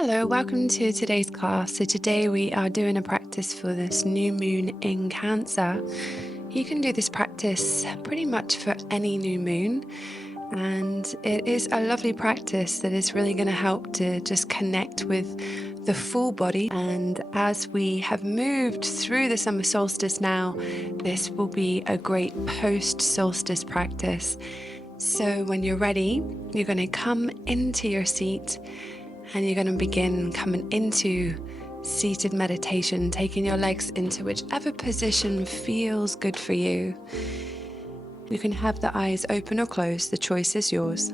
Hello, welcome to today's class. So today we are doing a practice for this new moon in Cancer. You can do this practice pretty much for any new moon, and it is a lovely practice that is really going to help to just connect with the full body. And as we have moved through the summer solstice now, this will be a great post-solstice practice. So when you're ready, you're going to come into your seat and you're going to begin coming into seated meditation, taking your legs into whichever position feels good for you. You can have the eyes open or closed, the choice is yours.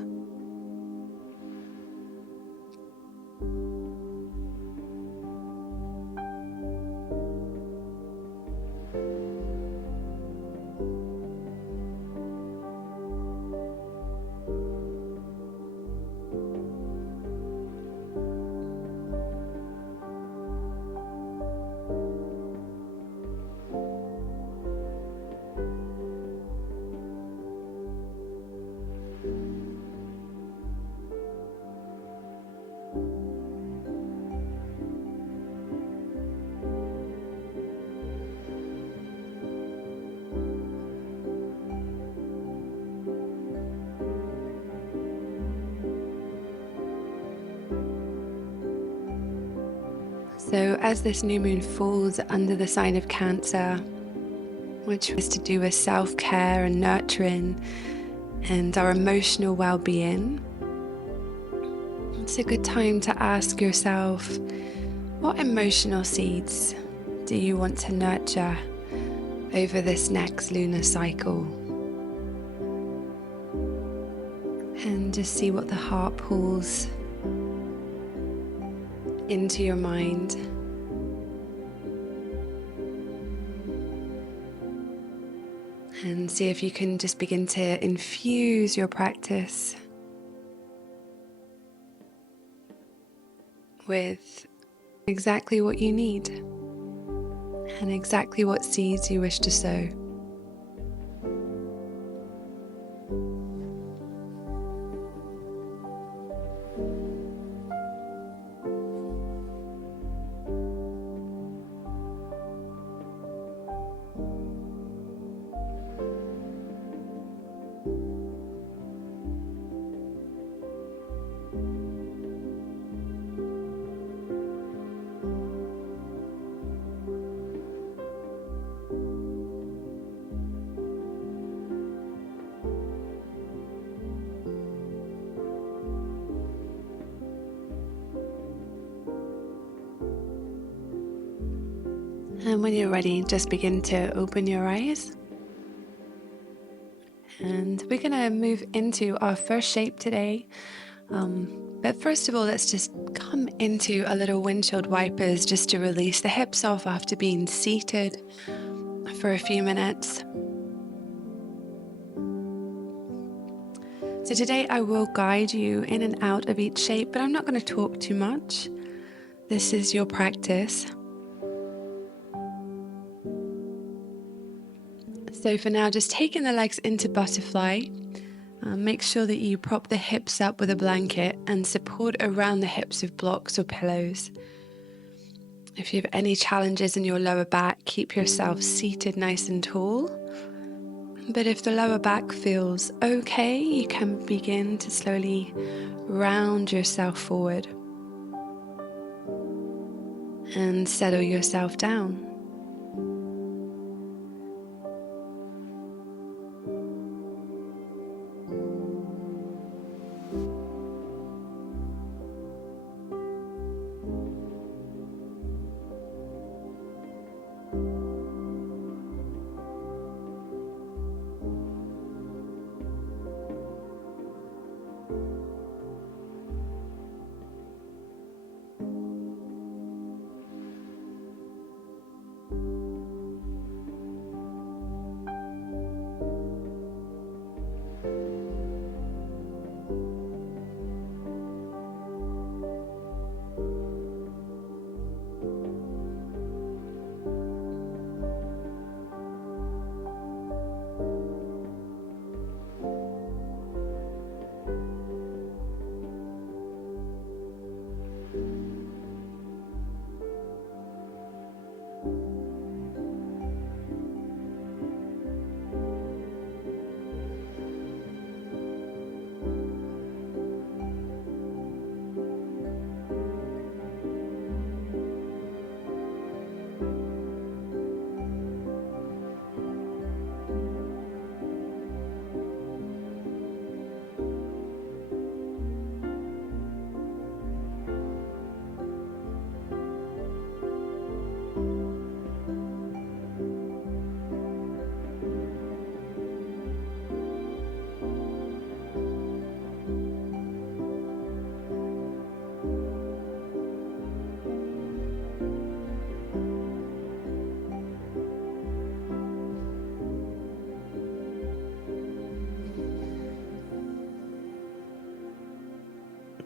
So as this new moon falls under the sign of Cancer, which is to do with self-care and nurturing and our emotional well-being, it's a good time to ask yourself, what emotional seeds do you want to nurture over this next lunar cycle? And just see what the heart pulls into your mind. And see if you can just begin to infuse your practice with exactly what you need and exactly what seeds you wish to sow. And when you're ready, just begin to open your eyes. And we're going to move into our first shape today. But first of all, let's just come into a little windshield wipers just to release the hips off after being seated for a few minutes. So today I will guide you in and out of each shape, but I'm not going to talk too much. This is your practice. So for now, just taking the legs into butterfly. Make sure that you prop the hips up with a blanket and support around the hips with blocks or pillows. If you have any challenges in your lower back, keep yourself seated nice and tall. But if the lower back feels okay, you can begin to slowly round yourself forward and settle yourself down.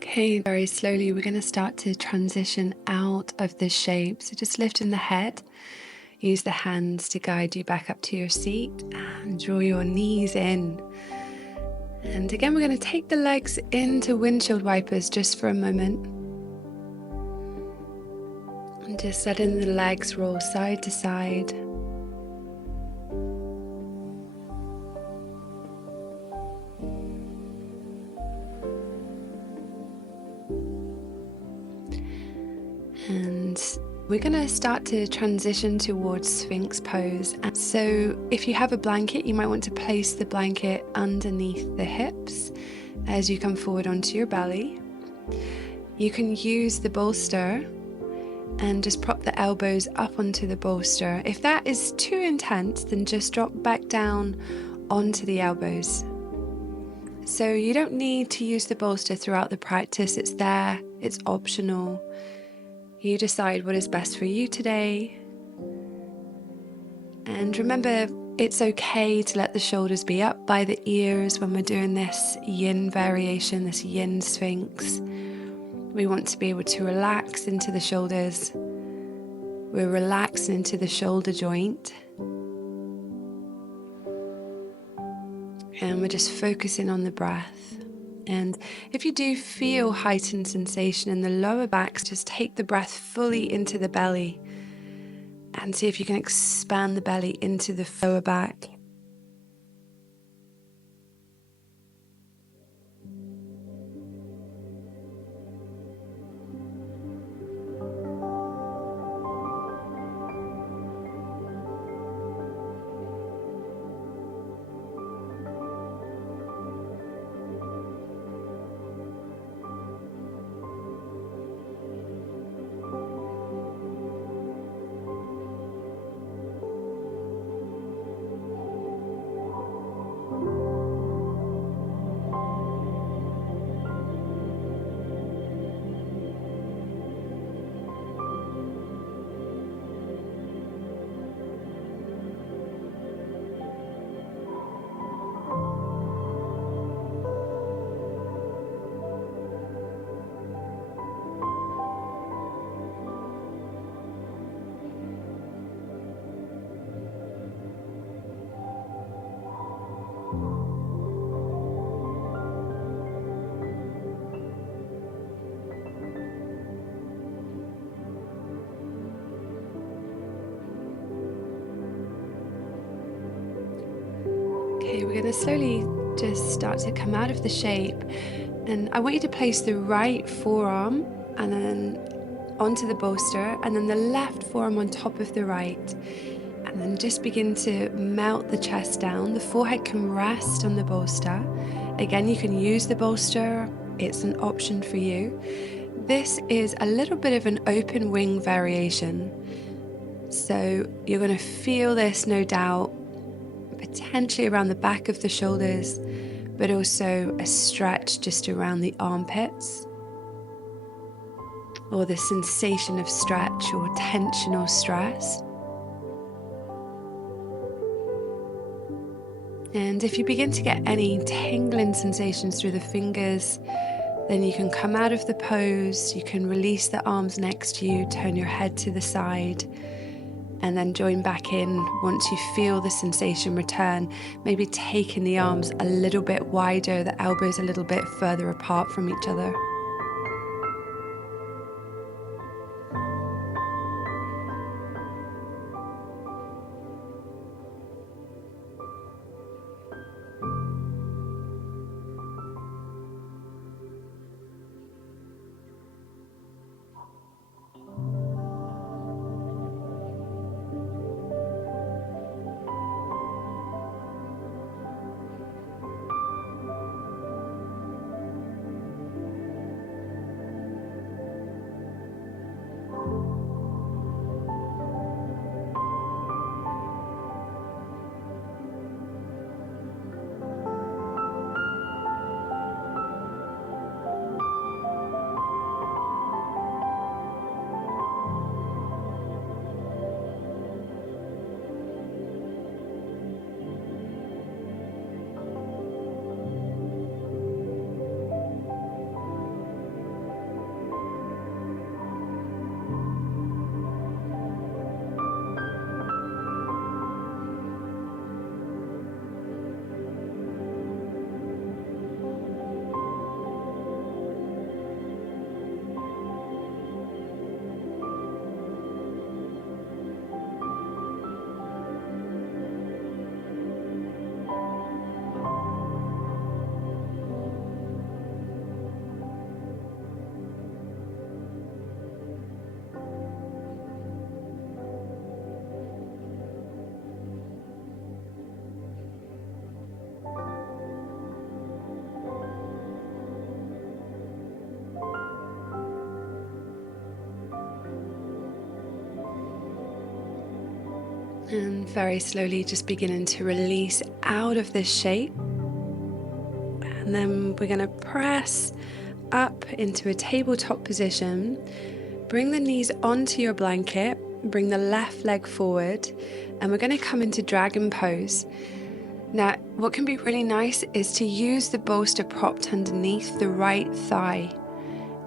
Okay, very slowly we're going to start to transition out of this shape. So just lifting the head, use the hands to guide you back up to your seat and draw your knees in. And again, we're going to take the legs into windshield wipers just for a moment. And just letting the legs roll side to side. And we're going to start to transition towards Sphinx pose. And so if you have a blanket, you might want to place the blanket underneath the hips as you come forward onto your belly. You can use the bolster and just prop the elbows up onto the bolster. If that is too intense, then just drop back down onto the elbows. So you don't need to use the bolster throughout the practice. It's there, it's optional. You decide what is best for you today. And remember, it's okay to let the shoulders be up by the ears when we're doing this yin variation, this yin sphinx. We want to be able to relax into the shoulders. We're relaxing into the shoulder joint. And we're just focusing on the breath. And if you do feel heightened sensation in the lower back, just take the breath fully into the belly and see if you can expand the belly into the lower back. Okay, we're going to slowly just start to come out of the shape. And I want you to place the right forearm and then onto the bolster, and then the left forearm on top of the right. And then just begin to melt the chest down. The forehead can rest on the bolster. Again, you can use the bolster. It's an option for you. This is a little bit of an open wing variation. So you're going to feel this, no doubt, potentially around the back of the shoulders, but also a stretch just around the armpits, or the sensation of stretch or tension or stress. And if you begin to get any tingling sensations through the fingers, then you can come out of the pose, you can release the arms next to you, turn your head to the side, and then join back in once you feel the sensation return, maybe taking the arms a little bit wider, the elbows a little bit further apart from each other. And very slowly just beginning to release out of this shape. And then we're going to press up into a tabletop position. Bring the knees onto your blanket, bring the left leg forward, and we're going to come into dragon pose. Now, what can be really nice is to use the bolster propped underneath the right thigh.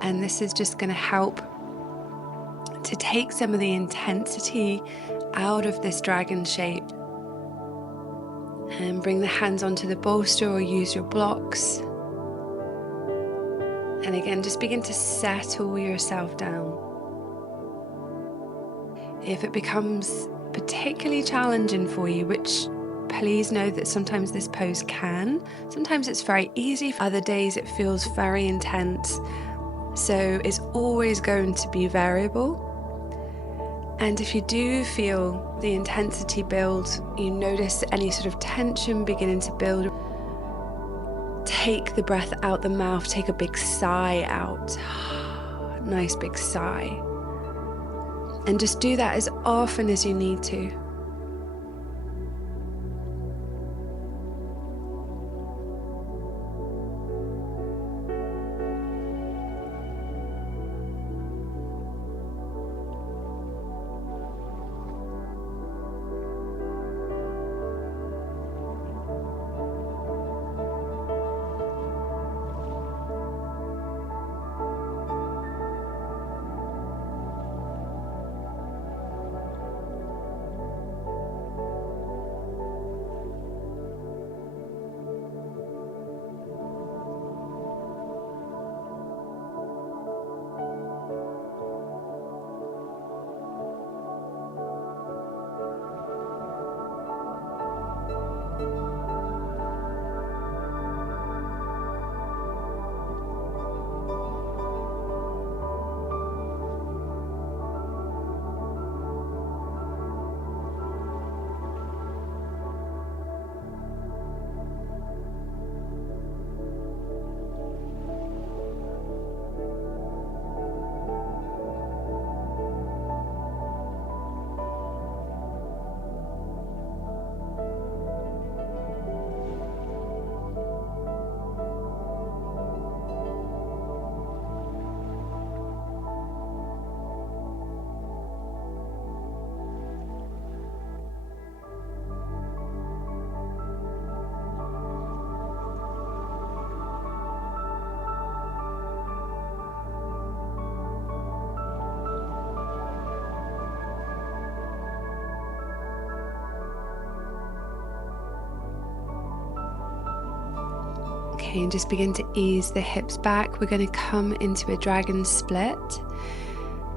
And this is just going to help to take some of the intensity out of this dragon shape. And bring the hands onto the bolster or use your blocks. And again, just begin to settle yourself down. If it becomes particularly challenging for you, which please know that sometimes this pose can, sometimes it's very easy, other days it feels very intense. So it's always going to be variable. And if you do feel the intensity build, you notice any sort of tension beginning to build, take the breath out the mouth, take a big sigh out. Nice big sigh. And just do that as often as you need to. Okay, and just begin to ease the hips back. We're going to come into a dragon split.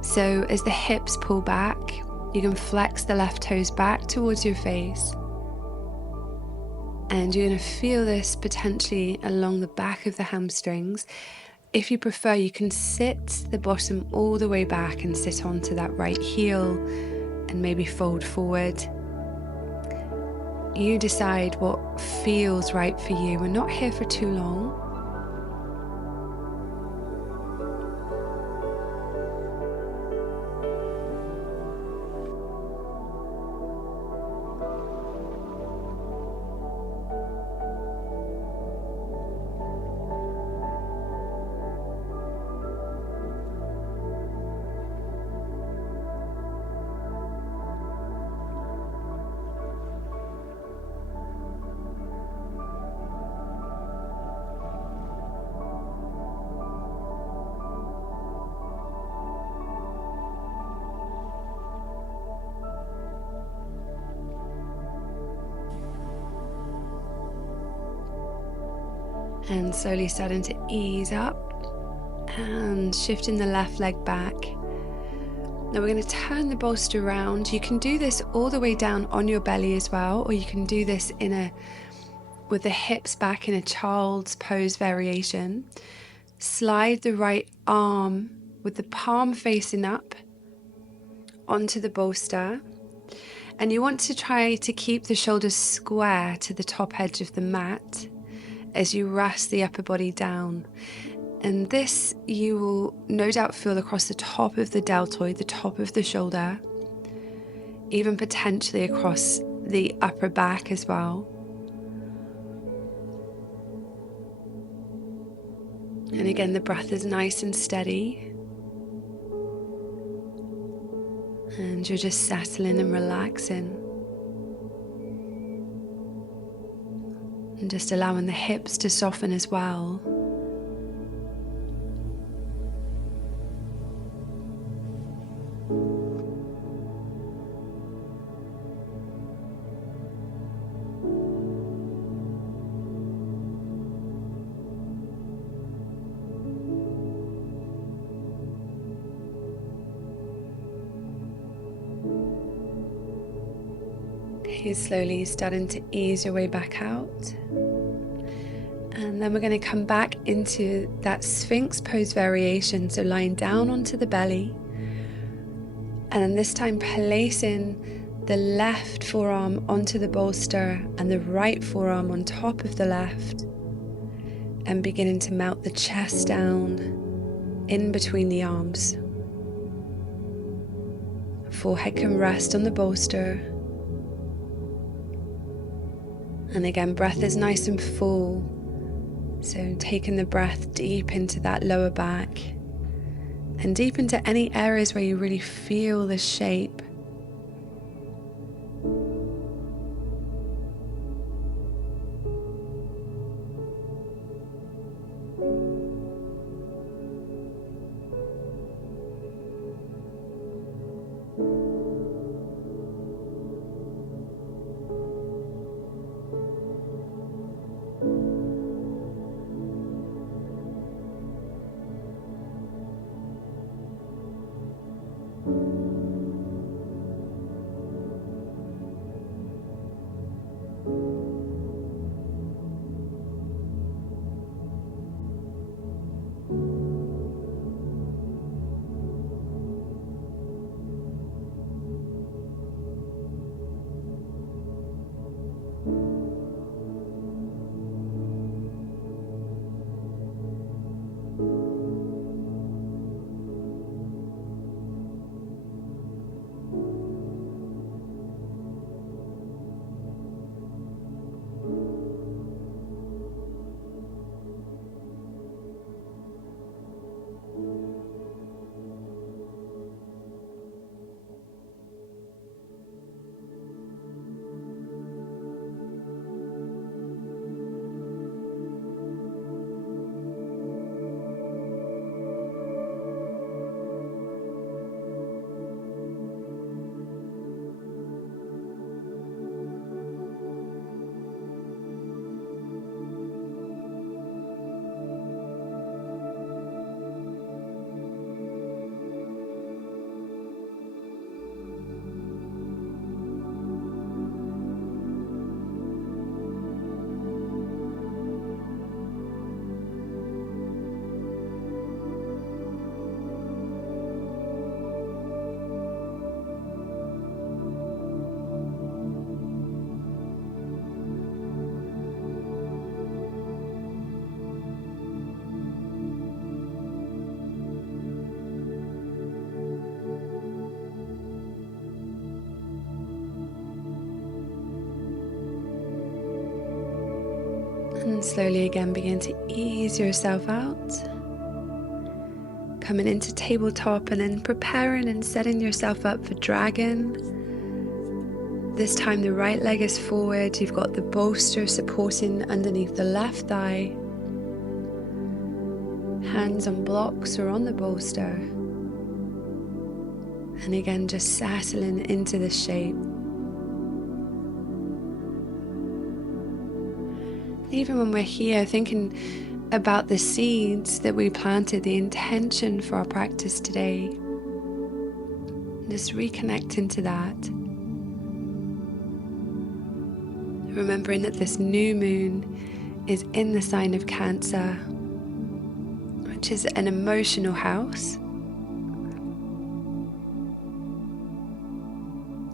So as the hips pull back, you can flex the left toes back towards your face. And you're going to feel this potentially along the back of the hamstrings. If you prefer, you can sit the bottom all the way back and sit onto that right heel and maybe fold forward. You decide what feels right for you. We're not here for too long. And slowly starting to ease up and shifting the left leg back. Now we're going to turn the bolster around. You can do this all the way down on your belly as well, or you can do this with the hips back in a child's pose variation. Slide the right arm with the palm facing up onto the bolster. And you want to try to keep the shoulders square to the top edge of the mat as you rest the upper body down. And this you will no doubt feel across the top of the deltoid, the top of the shoulder. even potentially across the upper back as well. And again, the breath is nice and steady. And you're just settling and relaxing. And just allowing the hips to soften as well. Okay, slowly starting to ease your way back out. And then we're going to come back into that Sphinx pose variation. So lying down onto the belly. And then this time placing the left forearm onto the bolster and the right forearm on top of the left. And beginning to melt the chest down in between the arms. Forehead can rest on the bolster. And again, breath is nice and full. So taking the breath deep into that lower back and deep into any areas where you really feel the shape. And slowly again begin to ease yourself out. Coming into tabletop and then preparing and setting yourself up for dragon. This time the right leg is forward. You've got the bolster supporting underneath the left thigh. Hands on blocks or on the bolster. And again, just settling into the shape. Even when we're here, thinking about the seeds that we planted, the intention for our practice today, just reconnecting to that. Remembering that this new moon is in the sign of Cancer, which is an emotional house.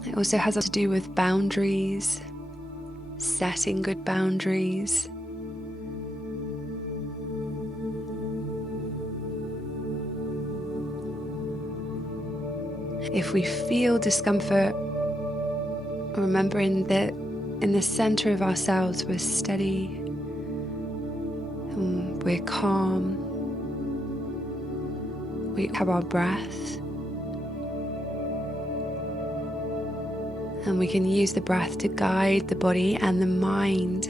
It also has to do with boundaries, setting good boundaries. If we feel discomfort remembering that in the center of ourselves we're steady, and we're calm, we have our breath, and we can use the breath to guide the body and the mind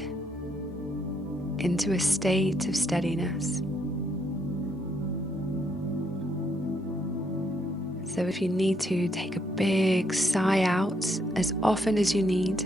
into a state of steadiness. So if you need to, take a big sigh out as often as you need.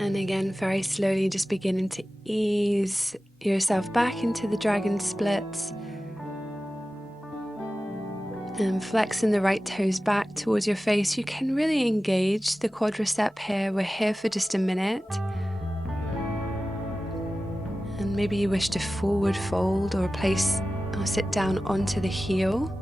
And again, very slowly, just beginning to ease yourself back into the dragon splits. And flexing the right toes back towards your face. You can really engage the quadricep here. We're here for just a minute. And maybe you wish to forward fold or place or sit down onto the heel.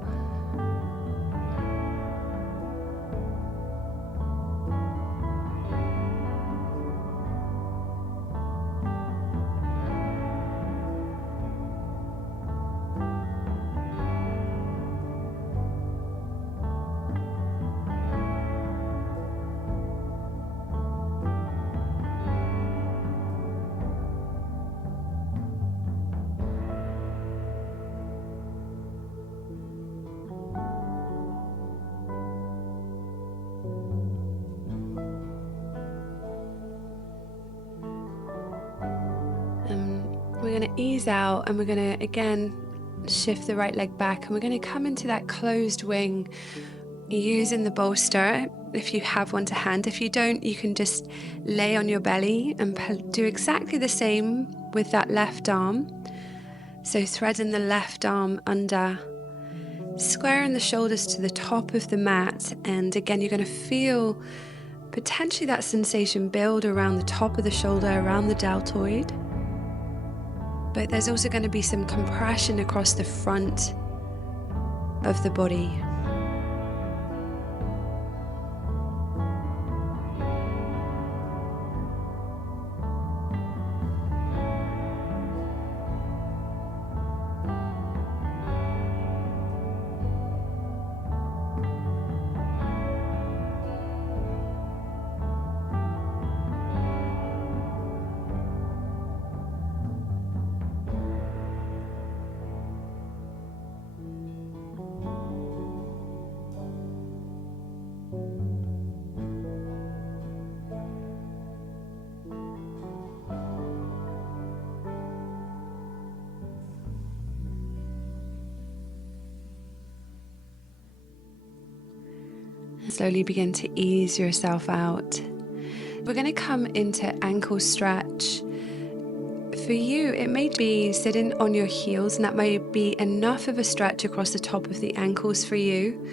We're going to ease out and we're going to again shift the right leg back, and we're going to come into that closed wing using the bolster if you have one to hand. If you don't, you can just lay on your belly and do exactly the same with that left arm. So threading the left arm under, squaring the shoulders to the top of the mat, and again you're going to feel potentially that sensation build around the top of the shoulder, around the deltoid. But there's also going to be some compression across the front of the body. Slowly begin to ease yourself out. We're going to come into ankle stretch. For you, it may be sitting on your heels, and that may be enough of a stretch across the top of the ankles for you.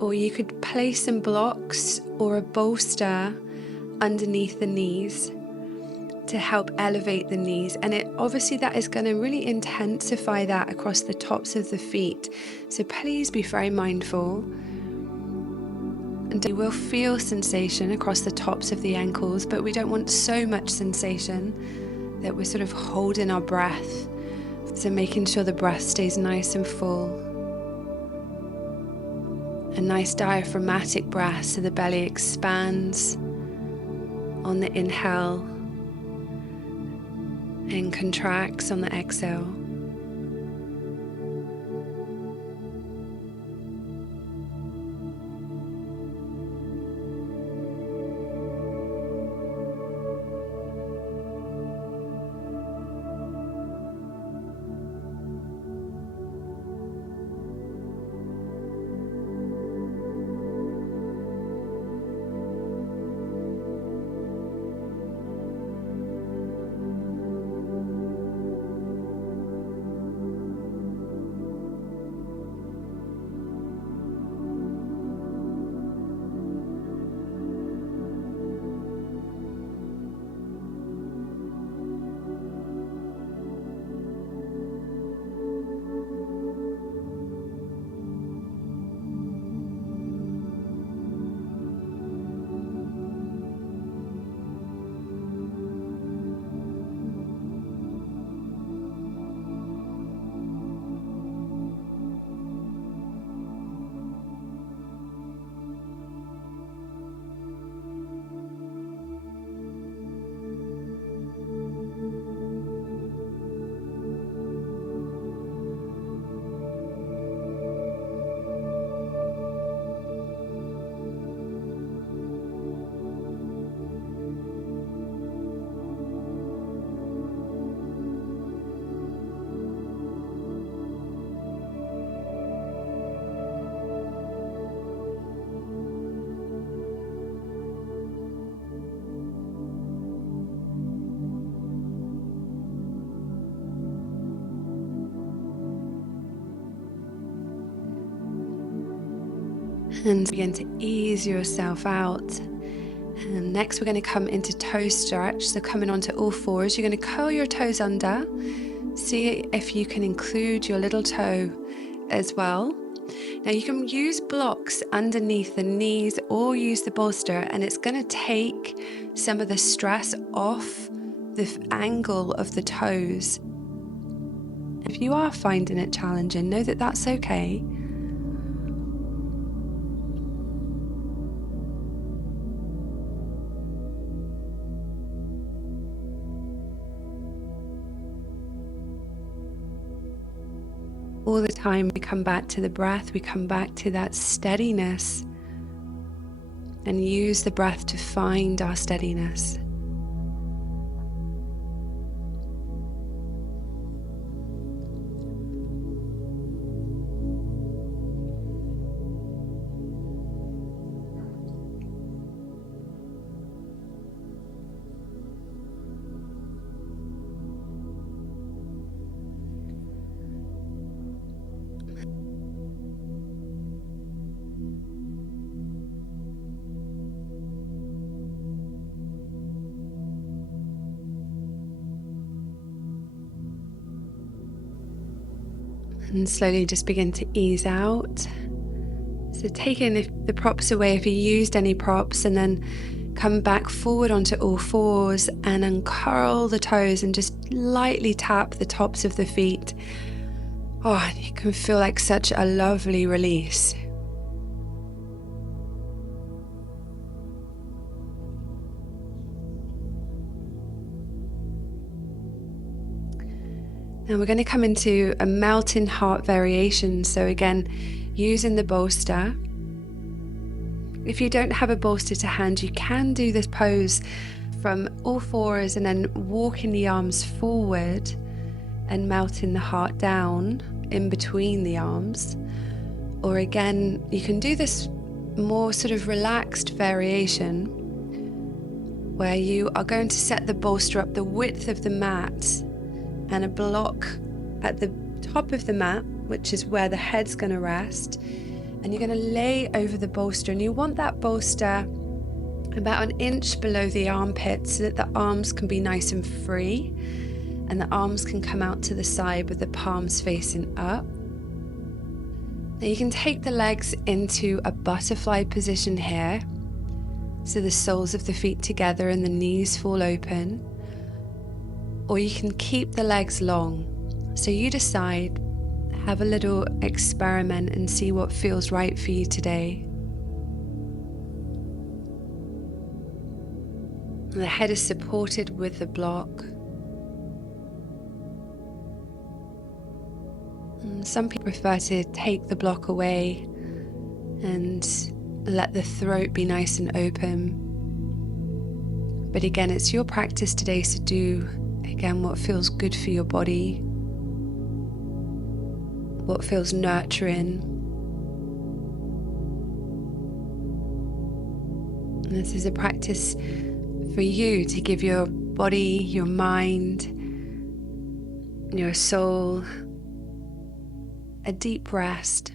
Or you could place some blocks or a bolster underneath the knees to help elevate the knees. And obviously that is going to really intensify that across the tops of the feet. So please be very mindful. And you will feel sensation across the tops of the ankles, but we don't want so much sensation that we're sort of holding our breath. So making sure the breath stays nice and full. A nice diaphragmatic breath, so the belly expands on the inhale and contracts on the exhale. And begin to ease yourself out. And next we're going to come into toe stretch. So coming onto all fours, you're going to curl your toes under. See if you can include your little toe as well. Now you can use blocks underneath the knees or use the bolster, and it's going to take some of the stress off the angle of the toes. If you are finding it challenging, know that that's okay. All the time we come back to the breath, we come back to that steadiness and use the breath to find our steadiness. And slowly just begin to ease out. So taking the props away if you used any props, and then come back forward onto all fours and uncurl the toes and just lightly tap the tops of the feet. Oh, you can feel like such a lovely release. Now we're going to come into a melting heart variation. So again, using the bolster. If you don't have a bolster to hand, you can do this pose from all fours and then walking the arms forward and melting the heart down in between the arms. Or again, you can do this more sort of relaxed variation where you are going to set the bolster up the width of the mat and a block at the top of the mat, which is where the head's going to rest, and you're going to lay over the bolster, and you want that bolster about 1 inch below the armpit so that the arms can be nice and free and the arms can come out to the side with the palms facing up. Now you can take the legs into a butterfly position here, so the soles of the feet together and the knees fall open. or you can keep the legs long. So you decide, have a little experiment and see what feels right for you today. The head is supported with the block. And some people prefer to take the block away and let the throat be nice and open. But again, it's your practice today to do, again, what feels good for your body, what feels nurturing. And this is a practice for you to give your body, your mind, your soul a deep rest.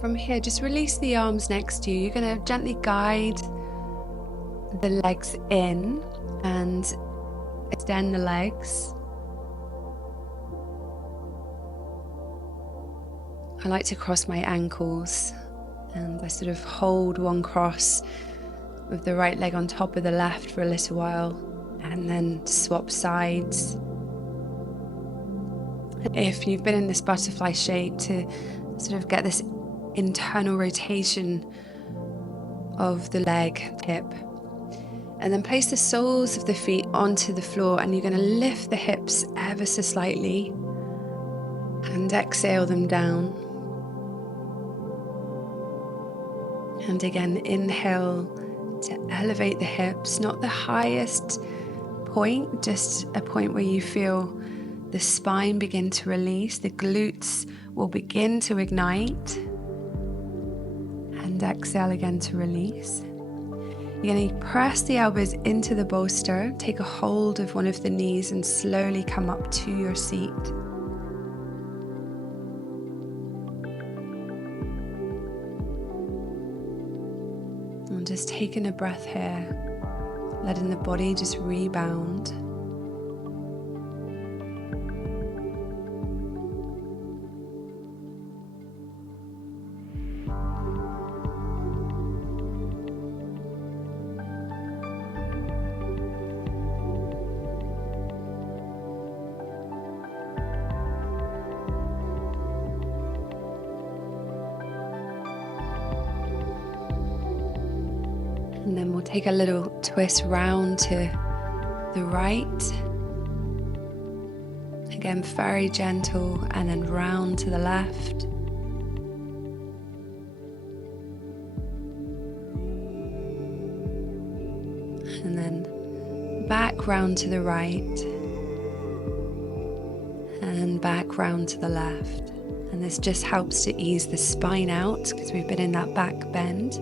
From here, just release the arms next to you. You're going to gently guide the legs in and extend the legs. I like to cross my ankles, and I sort of hold one cross with the right leg on top of the left for a little while, and then swap sides. If you've been in this butterfly shape, to sort of get this internal rotation of the leg, hip. And then place the soles of the feet onto the floor, and you're going to lift the hips ever so slightly and exhale them down. And again, inhale to elevate the hips, not the highest point, just a point where you feel the spine begin to release, the glutes will begin to ignite. And exhale again to release. You're going to press the elbows into the bolster, take a hold of one of the knees and slowly come up to your seat. And just taking a breath here, letting the body just rebound. And then we'll take a little twist round to the right. Again, very gentle, and then round to the left. And then back round to the right. back round to the left. And this just helps to ease the spine out because we've been in that back bend.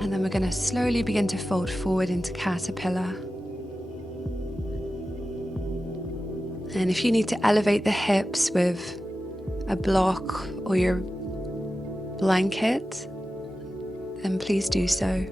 And then we're going to slowly begin to fold forward into caterpillar. And if you need to elevate the hips with a block or your blanket, then please do so.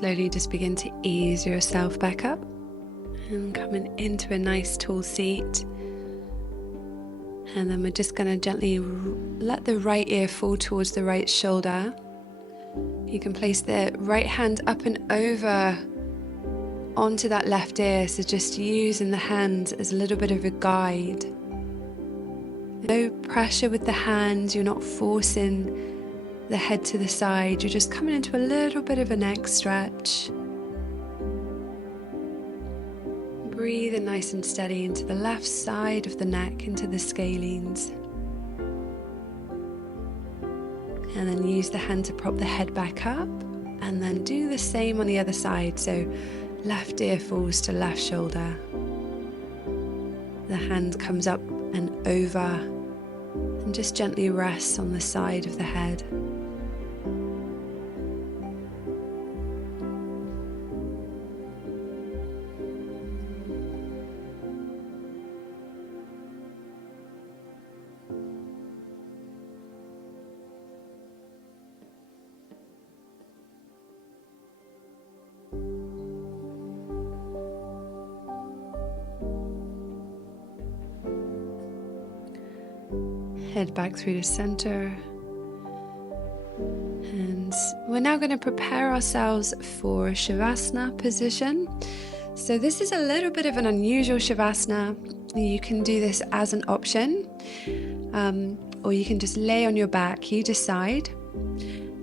Slowly just begin to ease yourself back up and coming into a nice tall seat. And then we're just going to gently let the right ear fall towards the right shoulder. You can place the right hand up and over onto that left ear, so just using the hand as a little bit of a guide. No pressure with the hand, you're not forcing the head to the side, you're just coming into a little bit of a neck stretch. Breathing nice and steady into the left side of the neck, into the scalenes. And then use the hand to prop the head back up, and then do the same on the other side. So left ear falls to left shoulder. The hand comes up and over and just gently rests on the side of the head. Head back through the center and And we're now going to prepare ourselves for Shavasana position. So this is a little bit of an unusual Shavasana. You can do this as an option, or you can just lay on your back, you decide.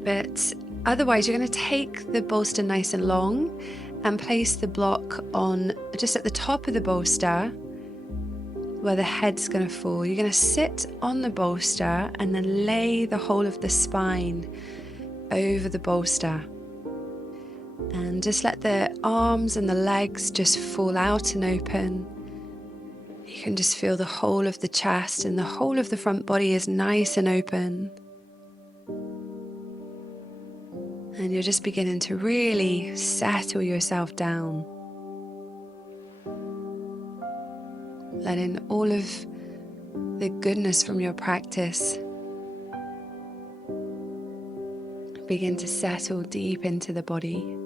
But otherwise, you're going to take the bolster nice and long and place the block on just at the top of the bolster where the head's going to fall. You're going to sit on the bolster and then lay the whole of the spine over the bolster. And just let the arms and the legs just fall out and open. You can just feel the whole of the chest and the whole of the front body is nice and open. And you're just beginning to really settle yourself down. Letting all of the goodness from your practice begin to settle deep into the body.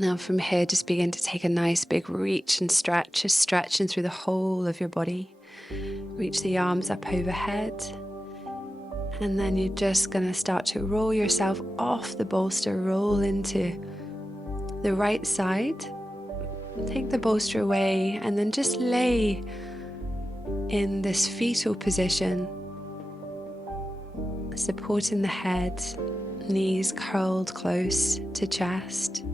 Now from here, just begin to take a nice big reach and stretch, just stretching through the whole of your body. Reach the arms up overhead. And then you're just going to start to roll yourself off the bolster, roll into the right side. Take the bolster away and then just lay in this fetal position, supporting the head, knees curled close to chest.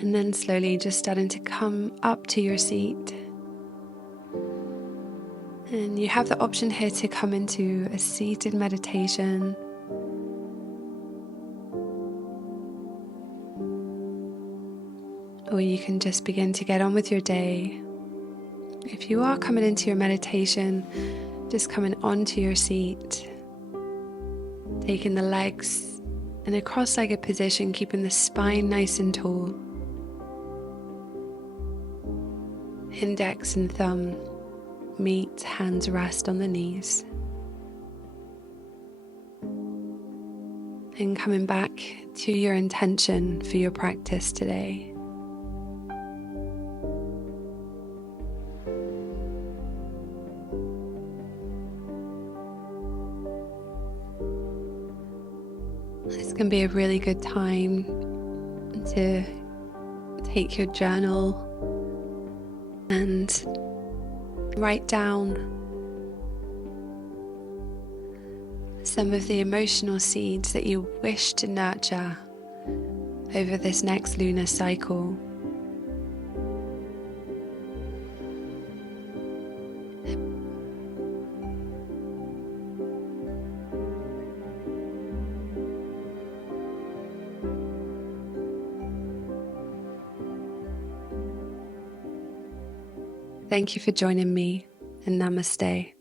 And then slowly just starting to come up to your seat. And you have the option here to come into a seated meditation, or you can just begin to get on with your day. If you are coming into your meditation, just coming onto your seat, taking the legs in a cross-legged position, keeping the spine nice and tall. Index and thumb meet, hands rest on the knees. And coming back to your intention for your practice today. This can be a really good time to take your journal and write down some of the emotional seeds that you wish to nurture over this next lunar cycle. Thank you for joining me, and namaste.